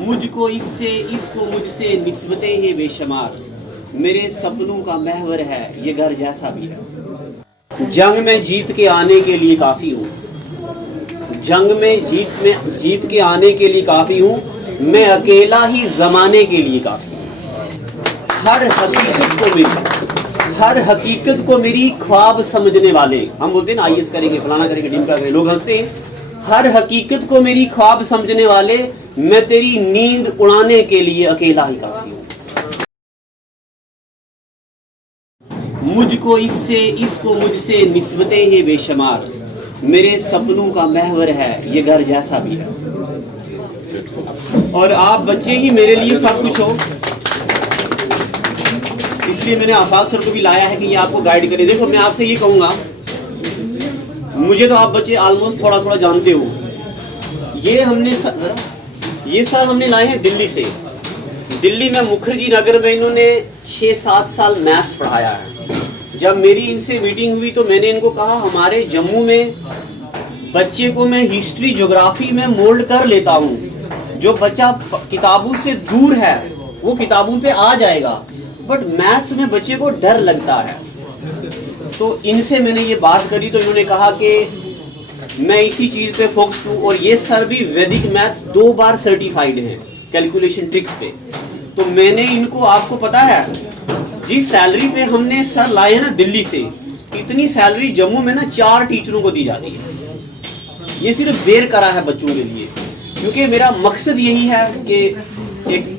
मुझको इससे इसको मुझसे निस्बतें हैं बेशुमार, मेरे सपनों का महवर है ये घर जैसा भी है। जंग में जीत के आने के लिए काफ़ी हूँ, जंग में जीत के आने के लिए काफ़ी हूँ, मैं अकेला ही ज़माने के लिए काफ़ी हूँ। हर हकीकत को मेरी ख्वाब समझने वाले, हम बोलते हैं ना आईएएस करेंगे फलाना करेंगे ढिमका करेंगे, लोग हंसते हैं। हर हकीकत को मेरी ख्वाब समझने वाले, मैं तेरी नींद उड़ाने के लिए अकेला ही काफ़ी हूँ। मुझको इससे इसको मुझसे निस्बतें हैं बेशुमार, मेरे सपनों का महवर है ये घर जैसा भी है। और आप बच्चे ही मेरे लिए सब कुछ हो, इसलिए मैंने आफाक सर को भी लाया है कि ये आपको गाइड करे। देखो मैं आपसे ये कहूँगा, मुझे तो आप बच्चे ऑलमोस्ट थोड़ा थोड़ा जानते हो। ये सर हमने लाए हैं दिल्ली से। दिल्ली में मुखर्जी नगर में इन्होंने 6-7 साल मैथ्स पढ़ाया है। जब मेरी इनसे मीटिंग हुई तो मैंने इनको कहा हमारे जम्मू में बच्चे को मैं हिस्ट्री ज्योग्राफी में मोल्ड कर लेता हूँ। जो बच्चा किताबों से दूर है वो किताबों पे आ जाएगा, बट मैथ्स में बच्चे को डर लगता है। तो इनसे मैंने ये बात करी तो इन्होंने कहा कि मैं इसी चीज़ पे फोकस हूँ। और ये सर भी वैदिक मैथ्स 2 बार सर्टिफाइड हैं कैलकुलेशन ट्रिक्स पे। तो मैंने इनको, आपको पता है जिस सैलरी पे हमने सर लाए हैं ना दिल्ली से, इतनी सैलरी जम्मू में ना 4 टीचरों को दी जाती है। ये सिर्फ बेर करा है बच्चों के लिए, क्योंकि मेरा मकसद यही है कि एक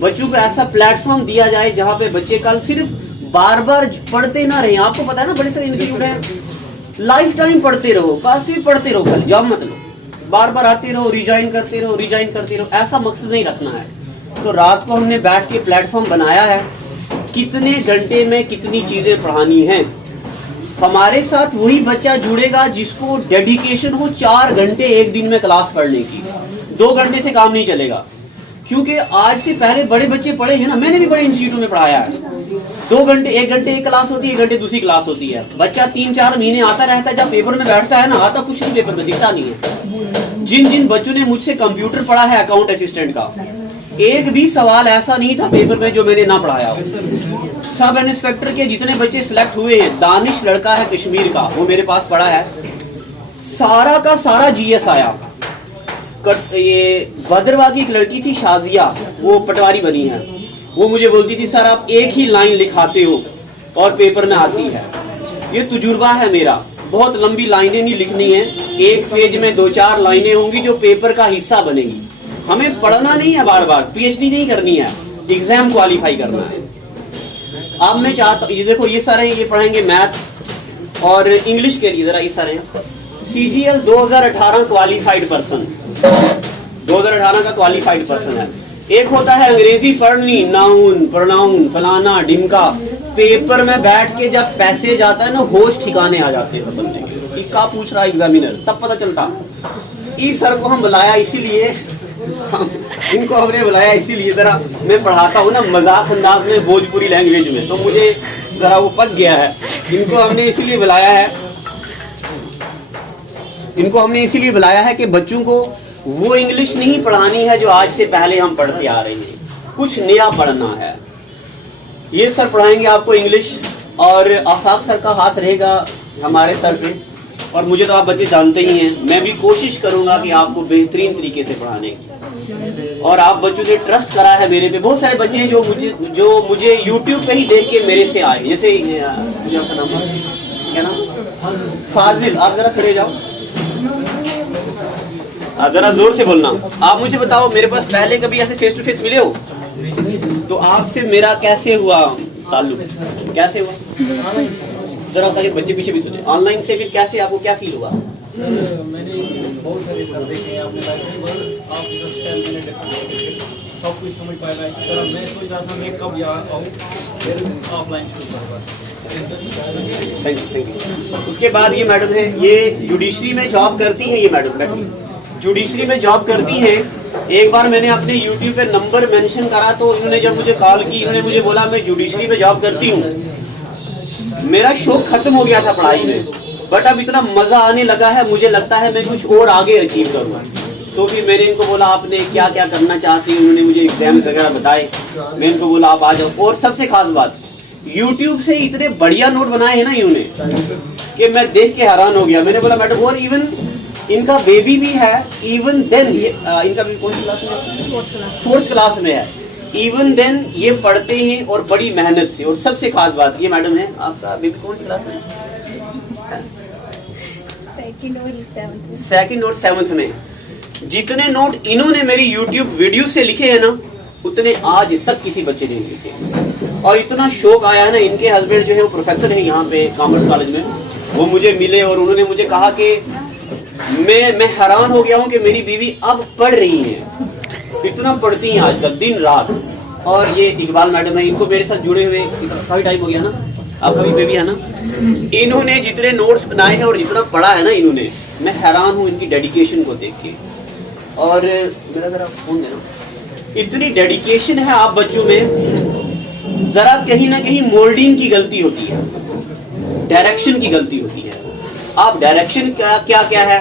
बच्चों को ऐसा प्लेटफॉर्म दिया जाए जहाँ पे बच्चे कल सिर्फ बार बार पढ़ते ना रहे। आपको पता है ना बड़े सारे इंस्टीट्यूट हैं, लाइफ टाइम पढ़ते रहो, कल सिर्फ पढ़ते रहो, कल जॉब मत लो, बार बार आते रहो, रिजाइन करते रहो, ऐसा मकसद नहीं रखना है। तो रात को हमने बैठ के प्लेटफॉर्म बनाया है, कितने घंटे में कितनी चीज़ें पढ़ानी हैं। हमारे साथ वही बच्चा जुड़ेगा जिसको डेडिकेशन हो 4 घंटे एक दिन में क्लास पढ़ने की। 2 घंटे से काम नहीं चलेगा, क्योंकि आज से पहले बड़े बच्चे पढ़े हैं ना, मैंने भी बड़े इंस्टीट्यूट में पढ़ाया है। 2 घंटे, 1 घंटे एक क्लास होती है, 1 घंटे दूसरी क्लास होती है। बच्चा 3-4 महीने आता रहता है, जब पेपर में बैठता है ना, आता कुछ नहीं, पेपर में दिखता नहीं है। जिन बच्चों ने मुझसे कंप्यूटर पढ़ा है अकाउंट असिस्टेंट का, एक भी सवाल ऐसा नहीं था पेपर में जो मैंने ना पढ़ाया हो। सब इंस्पेक्टर के जितने बच्चे सिलेक्ट हुए हैं, दानिश लड़का है कश्मीर का, वो मेरे पास पढ़ा है, सारा का सारा जीएस आया। ये भद्रवाह की एक लड़की थी शाजिया, वो पटवारी बनी है, वो मुझे बोलती थी सर आप एक ही लाइन लिखाते हो और पेपर में आती है। ये तजुर्बा है मेरा, बहुत लंबी लाइनें नहीं लिखनी है, एक पेज में 2-4 लाइनें होंगी जो पेपर का हिस्सा बनेगी। हमें पढ़ना नहीं है बार बार, पीएचडी नहीं करनी है, एग्जाम क्वालिफाई करना है। अब मैं चाहता हूँ, ये देखो ये सारे ये पढ़ाएंगे मैथ्स और इंग्लिश के लिए, जरा ये सारे हैं CGL 2018 क्वालिफाइड पर्सन, 2018 का क्वालिफाइड पर्सन है। एक होता है अंग्रेजी पढ़नी, नाउन प्रोनाउन फलाना ढिमका, पेपर में बैठ के जब पैसे जाता है ना, होश ठिकाने आ जाते हैं बंदे के। क्या पूछ रहा है एग्जामिनर, तब पता चलता। इस सर को हम बुलाया इसीलिए, इनको हमने बुलाया इसीलिए, जरा मैं पढ़ाता हूँ ना मजाक अंदाज में भोजपुरी लैंग्वेज में, तो मुझे जरा वो पक गया है। इनको हमने इसीलिए बुलाया है कि बच्चों को वो इंग्लिश नहीं पढ़ानी है जो आज से पहले हम पढ़ते आ रहे हैं, कुछ नया पढ़ना है। ये सर पढ़ाएंगे आपको इंग्लिश, और आफाक सर का हाथ रहेगा हमारे सर पे। और मुझे तो आप बच्चे जानते ही हैं, मैं भी कोशिश करूंगा कि आपको बेहतरीन तरीके से पढ़ाने की। और आप बच्चों ने ट्रस्ट करा है मेरे पे। बहुत सारे बच्चे हैं जो मुझे यूट्यूब पे ही देख के मेरे से आए, जैसे मुझे आपका नाम क्या नाम, फाजिल, आप जरा खड़े जाओ, जरा जोर से बोलना। आप मुझे बताओ, मेरे पास पहले कभी ऐसे फेस टू फेस मिले हो? तो आपसे मेरा कैसे हुआ ताल्लुक, कैसे हुआ? जरा ताकि बच्चे पीछे भी सुने। ऑनलाइन से फिर कैसे, आपको क्या फील हुआ? मैंने बहुत सारे सर देखे हैं आपने आप सब कुछ समझ पाएगा। इसी तरह मैं सोच रहा था मैं कब यहाँ आऊँ, ऑफलाइन शुरू करूँगा। Thank you. उसके बाद ये मैडम है, ये जुडिशरी में जॉब करती है, ये मैडम जुडिशरी में जॉब करती है। एक बार मैंने अपने यूट्यूब पे नंबर मेंशन करा तो इन्होंने जब मुझे कॉल की, इन्होंने मुझे बोला मैं जुडिशरी में जॉब करती हूँ। मेरा शौक खत्म हो गया था पढ़ाई में, बट अब इतना मजा आने लगा है, मुझे लगता है मैं कुछ और आगे अचीव करूँगा। तो फिर मैंने इनको बोला आपने क्या क्या करना चाहते हैं, उन्होंने मुझे एग्जाम्स वगैरह बताए। मैं इनको बोला आप आ जाओ। और सबसे खास बात, YouTube से इतने बढ़िया नोट बनाए हैं ना इन्होंने कि मैं देख के हैरान हो गया। मैंने बोला मैडम, और इवन इनका बेबी भी है, इवन देन इनका भी कौन सी क्लास में है? 4th क्लास में है। इवन देन ये पढ़ते हैं और बड़ी मेहनत से। और सबसे खास बात ये मैडम है, आपका बेबी कौन सी क्लास में है? 2nd और 7th में। जितने नोट इन्होंने मेरी YouTube वीडियो से लिखे हैं ना, उतने आज तक किसी बच्चे ने नहीं लिखे। और इतना शौक आया है ना, इनके हस्बैंड जो है वो प्रोफेसर है यहाँ पे कॉमर्स कॉलेज में, वो मुझे मिले और उन्होंने मुझे कहा कि मैं हैरान हो गया हूँ कि मेरी बीवी अब पढ़ रही है, इतना पढ़ती हैं आजकल दिन रात। और ये इकबाल मैडम है, इनको मेरे साथ जुड़े हुए काफी टाइम हो गया ना, आपका भी बेबी है ना। इन्होंने जितने नोट्स बनाए हैं और जितना पढ़ा है ना इन्होंने, मैं हैरान हूँ इनकी डेडिकेशन को देख के। और मेरा फोन देना, इतनी डेडिकेशन है आप बच्चों में। जरा कहीं ना कहीं मोल्डिंग की गलती होती है, डायरेक्शन की गलती होती है। आप डायरेक्शन क्या क्या है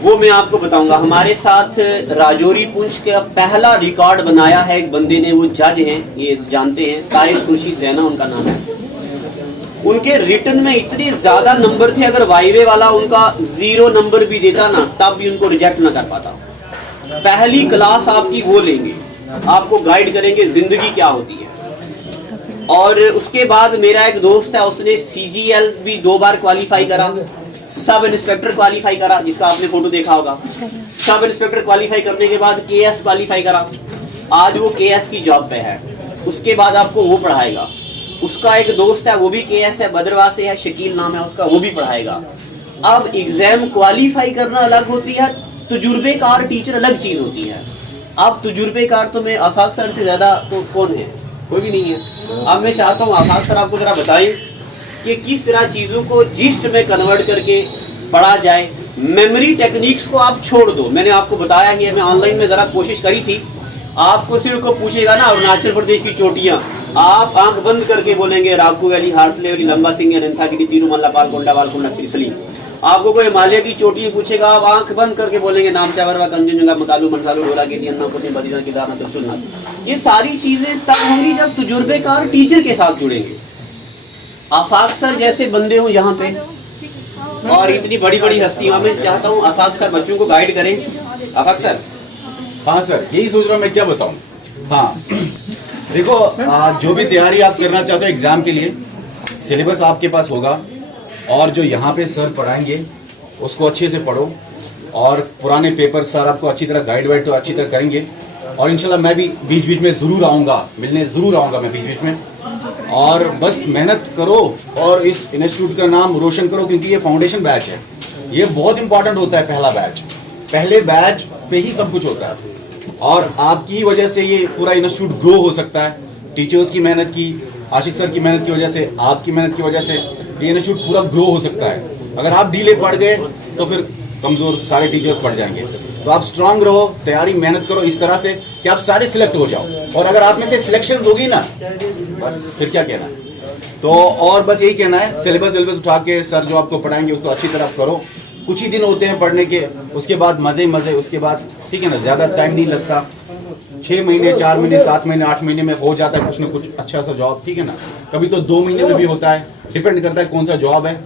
वो मैं आपको बताऊंगा। हमारे साथ राजौरी पुंछ का पहला रिकॉर्ड बनाया है एक बंदे ने, वो जज हैं, ये जानते हैं, ताहिर खुर्शीद रैना उनका नाम है। उनके रिटन में इतने ज्यादा नंबर थे, अगर वाइवे वाला उनका 0 नंबर भी देता ना तब भी उनको रिजेक्ट ना कर पाता। पहली क्लास आपकी वो लेंगे, आपको गाइड करेंगे जिंदगी क्या होती है। और उसके बाद मेरा एक दोस्त है, उसने CGL भी 2 बार क्वालिफाई करा, सब इंस्पेक्टर क्वालिफाई करा, जिसका आपने फोटो देखा होगा। सब इंस्पेक्टर क्वालिफाई करने के बाद KS क्वालिफाई करा, आज वो KS की जॉब पे है। उसके बाद आपको वो पढ़ाएगा। उसका एक दोस्त है, वो भी KS है, भद्रवाह से है, शकील नाम है उसका, वो भी पढ़ाएगा। अब एग्जाम क्वालिफाई करना अलग होती है, तजुर्बेकार टीचर अलग चीज होती है। अब तजुर्बेकार तो मैं आफाक सर से ज्यादा तो कौन है, कोई भी नहीं है। अब मैं चाहता हूँ आफाक सर आपको जरा बताएं कि किस तरह चीजों को जिस्ट में कन्वर्ट करके पढ़ा जाए। मेमोरी टेक्निक्स को आप छोड़ दो, मैंने आपको बताया कि मैं ऑनलाइन में जरा कोशिश करी थी। आपको सिर्फ को पूछेगा ना अरुणाचल प्रदेश की चोटियां, आप आंख बंद करके बोलेंगे राकू वैली, हार्सले वैली, लंबा सिंह, नंथागिरी, तिरुमला, पालकोंडा, वालकोंडा, सिरसली। आपको कोई हिमालय की चोटियां पूछेगा, आप आंख बंद करके बोलेंगे नामचावरवा, कंचनजंगा, मकालू, मनसालू, डोलागिरी, अन्नापुरनी, बद्रीनाथ, केदारनाथ, तुलसीनाथ। ये सारी चीजें तब होंगी जब तजुर्बेकार टीचर के साथ जुड़ेंगे। आफाक सर जैसे बंदे हो यहाँ पे और इतनी बड़ी बड़ी हस्तियां, मैं चाहता हूँ आफाक सर बच्चों को गाइड करें। आफाक सर। हाँ सर, यही सोच रहा हूँ मैं क्या बताऊँ। हाँ देखो, जो भी तैयारी आप करना चाहते हो एग्जाम के लिए, सिलेबस आपके पास होगा और जो यहाँ पे सर पढ़ाएंगे उसको अच्छे से पढ़ो। और पुराने पेपर सर आपको अच्छी तरह गाइड वाइड तो अच्छी तरह करेंगे। और इंशाल्लाह मैं भी बीच बीच में ज़रूर आऊँगा, मिलने ज़रूर आऊँगा मैं बीच बीच में। और बस मेहनत करो और इस इंस्टीट्यूट का नाम रोशन करो, क्योंकि ये फाउंडेशन बैच है, ये बहुत इंपॉर्टेंट होता है। पहला बैच, पहले बैच पे ही सब कुछ होता है और आपकी वजह से ये पूरा इंस्टीट्यूट ग्रो हो सकता है। टीचर्स की मेहनत की, आशिक सर की मेहनत की वजह से, आपकी मेहनत की वजह से ये इंस्टीट्यूट पूरा ग्रो हो सकता है। अगर आप ढीले पड़ गए तो फिर कमज़ोर सारे टीचर्स पड़ जाएंगे। तो आप स्ट्रांग रहो, तैयारी मेहनत करो इस तरह से कि आप सारे सिलेक्ट हो जाओ। और अगर आप में से सिलेक्शंस होगी ना, बस फिर क्या कहना है। तो और बस यही कहना है, सिलेबस उठा के सर जो आपको पढ़ाएंगे उसको अच्छी तरह करो। कुछ ही दिन होते हैं पढ़ने के, उसके बाद मज़े मज़े, उसके बाद ठीक है ना, ज़्यादा टाइम नहीं लगता। 6 महीने, 4 महीने, 7 महीने, 8 महीने में हो जाता है कुछ ना कुछ अच्छा सा जॉब, ठीक है ना। कभी तो 2 महीने में भी होता है, डिपेंड करता है कौन सा जॉब है।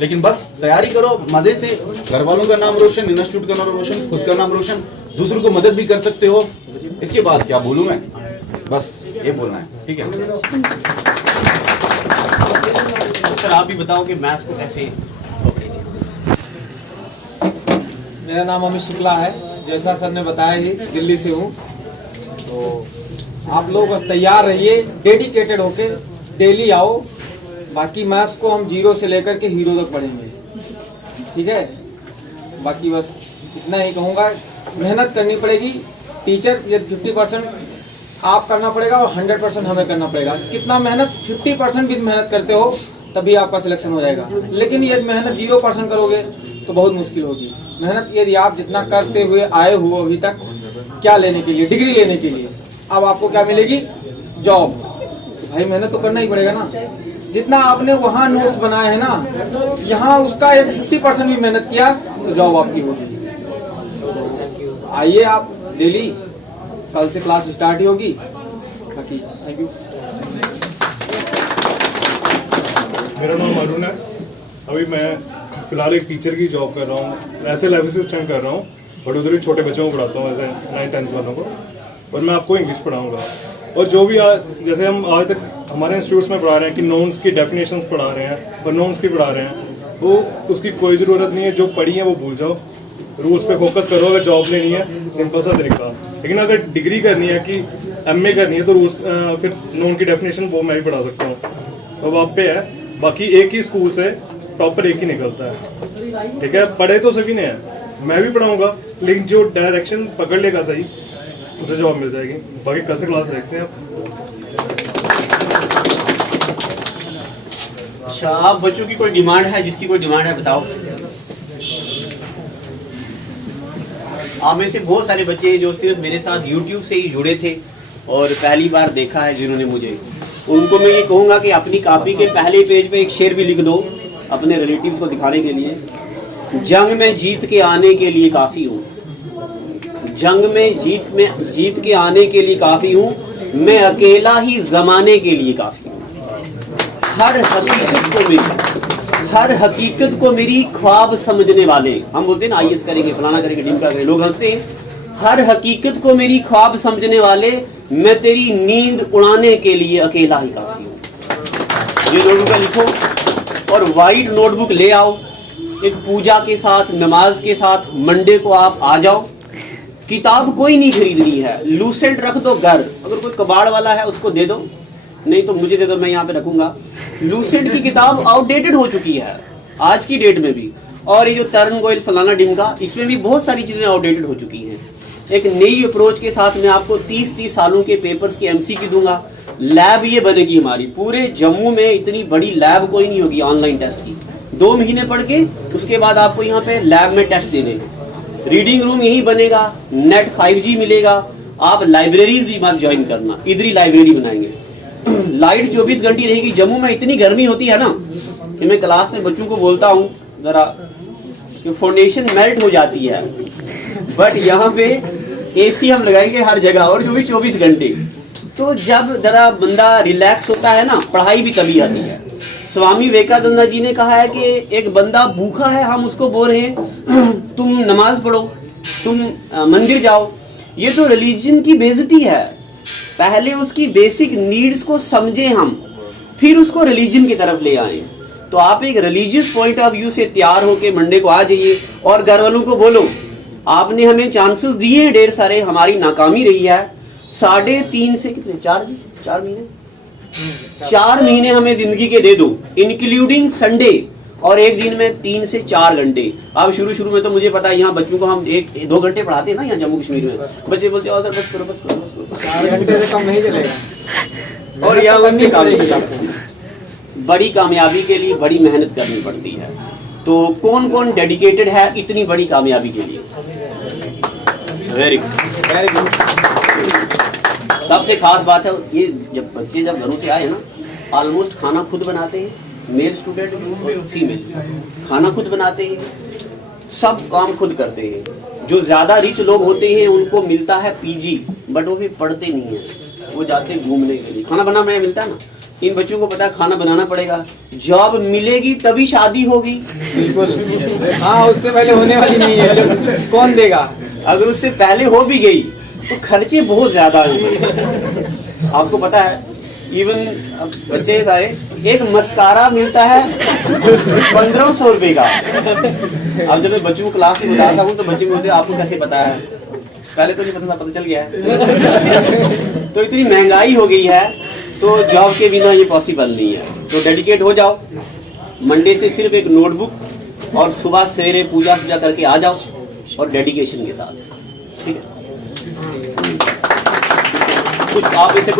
लेकिन बस तैयारी करो मज़े से, घर वालों का नाम रोशन, इंस्टीट्यूट का नाम रोशन, खुद का नाम रोशन, दूसरों को मदद भी कर सकते हो। इसके बाद क्या बोलूँ मैं, बस ये बोलना है, ठीक है। सर आप भी बताओ कि मैथ्स को कैसे। मेरा नाम अमित शुक्ला है, जैसा सर ने बताया ही दिल्ली से हूँ। तो आप लोग बस तैयार रहिए, डेडिकेटेड होके डेली आओ। बाकी मैथ्स को हम 0 से लेकर के हीरो तक पढ़ेंगे, ठीक है। बाकी बस इतना ही कहूँगा, मेहनत करनी पड़ेगी। टीचर ये 50% आप करना पड़ेगा और 100% हमें करना पड़ेगा। कितना मेहनत, 50% भी मेहनत करते हो तभी आपका सिलेक्शन हो जाएगा। लेकिन ये मेहनत 0% करोगे तो बहुत मुश्किल होगी। मेहनत यदि आप जितना करते हुए आए हो अभी तक, क्या लेने के लिए, डिग्री लेने के लिए, अब आपको क्या मिलेगी, जॉब। भाई मेहनत तो करना ही पड़ेगा ना। जितना आपने वहाँ नोट्स बनाए हैं ना, यहाँ उसका एक 50% भी मेहनत किया तो जॉब आपकी होगी। आइए आप डेली, कल से क्लास स्टार्ट ही होगी। बाकी थैंक यू। मेरा नाम अरुण है। अभी मैं फ़िलहाल एक टीचर की जॉब कर रहा हूँ, ऐसे लैब असिस्टेंट कर रहा हूँ, बट उधर ही छोटे बच्चों को पढ़ाता हूँ, ऐसे 9th-10th वालों को। और मैं आपको इंग्लिश पढ़ाऊँगा। और जो भी जैसे हम आज तक हमारे इंस्टीट्यूट्स में पढ़ा रहे हैं कि नोन्स की डेफिनेशंस पढ़ा रहे हैं और नोन्स की पढ़ा रहे हैं, वो उसकी कोई ज़रूरत नहीं है। जो पढ़ी है वो भूल जाओ, रूल्स पे फोकस करो। अगर जॉब लेनी है, सिंपल सा तरीका। लेकिन अगर डिग्री करनी है कि MA करनी है, तो रूल्स फिर नोन की डेफिनेशन वो मैं भी पढ़ा सकता हूँ। तो आप पे है। बाकी एक ही स्कूल से टॉपर एक ही निकलता है, ठीक है। पढ़े तो सभी ने है, मैं भी पढ़ाऊँगा, लेकिन जो डायरेक्शन पकड़ लेगा सही, उसे जॉब मिल जाएगी। बाकी कल से क्लास देखते हैं आप। अच्छा, आप बच्चों की कोई डिमांड है? जिसकी कोई डिमांड है बताओ। आप में से बहुत सारे बच्चे जो सिर्फ मेरे साथ YouTube से ही जुड़े थे और पहली बार देखा है जिन्होंने मुझे, उनको मैं ये कहूँगा कि अपनी कॉपी के पहले पेज पे एक शेर भी लिख दो अपने रिलेटिव्स को दिखाने के लिए। जंग में जीत के आने के लिए काफ़ी हूँ, जंग में जीत के आने के लिए काफ़ी हूँ, मैं अकेला ही ज़माने के लिए काफ़ी हूँ। हर हकीकत को मेरी ख्वाब समझने वाले, हम बोलते हैं ना IAS करेंगे, फलाना करेंगे, ढिमका करेंगे, लोग हंसते हैं। हर हकीकत को मेरी ख्वाब समझने वाले, मैं तेरी नींद उड़ाने के लिए अकेला ही काफ़ी हूँ। ये नोटबुक लिखो और वाइट नोटबुक ले आओ। एक पूजा के साथ, नमाज के साथ मंडे को आप आ जाओ। किताब कोई नहीं खरीदनी है, लूसेंट रख दो घर। अगर कोई कबाड़ वाला है उसको दे दो, नहीं तो मुझे दे दो, मैं यहाँ पे रखूंगा। लूसेंट की किताब आउटडेटेड हो चुकी है आज की डेट में भी। और ये जो टर्न गोयल फलाना डिमका, इसमें भी बहुत सारी चीज़ें आउटडेटेड हो चुकी हैं। एक नई अप्रोच के साथ मैं आपको 30-30 सालों के पेपर्स की MCQ दूंगा। लैब ये बनेगी हमारी, पूरे जम्मू में इतनी बड़ी लैब कोई नहीं होगी ऑनलाइन टेस्ट की। 2 महीने पढ़ के उसके बाद आपको यहाँ पे लैब में टेस्ट देने। रीडिंग रूम यही बनेगा, नेट 5G मिलेगा। आप लाइब्रेरीज भी मत ज्वाइन करना, इधर ही लाइब्रेरी बनाएंगे। लाइट 24 घंटे रहेगी। जम्मू में इतनी गर्मी होती है ना कि मैं क्लास में बच्चों को बोलता हूँ जरा कि फाउंडेशन मेल्ट हो जाती है, बट यहाँ पे AC हम लगाएंगे हर जगह और जो भी 24 घंटे। तो जब जरा बंदा रिलैक्स होता है ना, पढ़ाई भी तभी आती है। स्वामी विवेकानंद जी ने कहा है कि एक बंदा भूखा है, हम उसको बोल रहे हैं तुम नमाज पढ़ो, तुम मंदिर जाओ। ये तो रिलीजन की बेइज्जती है। पहले उसकी बेसिक नीड्स को समझें हम, फिर उसको रिलीजन की तरफ ले आए। तो आप एक रिलीजियस पॉइंट ऑफ व्यू से तैयार होके मंडे को आ जाइए और घर वालों को बोलो आपने हमें चांसेस दिए हैं ढेर सारे, हमारी नाकामी रही है। 3.5 से कितने 4 महीने हमें जिंदगी के दे दो, इंक्लूडिंग संडे, और एक दिन में 3 से 4 घंटे। अब शुरू में तो मुझे पता है यहाँ बच्चों को हम 1-2 घंटे पढ़ाते हैं ना यहाँ जम्मू कश्मीर में, बच्चे बोलते हैं सर बस करो बस करो 4 घंटे से कम नहीं चलेगा। और यहाँ बस बड़ी कामयाबी के लिए बड़ी मेहनत करनी पड़ती है। तो कौन कौन डेडिकेटेड है इतनी बड़ी कामयाबी के लिए? Very good. सबसे खास बात है ये, जब बच्चे जब घरों से आए ना, ऑलमोस्ट खाना खुद बनाते हैं, मेल स्टूडेंट और फीमेल, खाना खुद बनाते हैं, सब काम खुद करते हैं। जो ज़्यादा रिच लोग होते हैं उनको मिलता है PG, बट वो फिर पढ़ते नहीं हैं, वो जाते हैं घूमने के लिए। खाना बनाना मिलता है ना, इन बच्चों को पता है खाना बनाना पड़ेगा, जॉब मिलेगी तभी शादी होगी। बिल्कुल, हाँ, उससे पहले होने वाली नहीं है, कौन देगा? अगर उससे पहले हो भी गई तो खर्चे बहुत ज्यादा हैं। आपको पता है इवन बच्चे सारे, एक मस्कारा मिलता है 1500 रुपए का। अब जब मैं बच्चों को क्लास में बताता हूँ तो बच्चे बोलते हैं आपको कैसे पता है? पहले तो नहीं पता था, पता चल गया है। तो इतनी महंगाई हो गई है तो जॉब के बिना ये पॉसिबल नहीं है। तो डेडिकेट हो जाओ, मंडे से सिर्फ एक नोटबुक और सुबह सवेरे पूजा करके आ जाओ और डेडिकेशन के साथ, ठीक है? कुछ आप इसे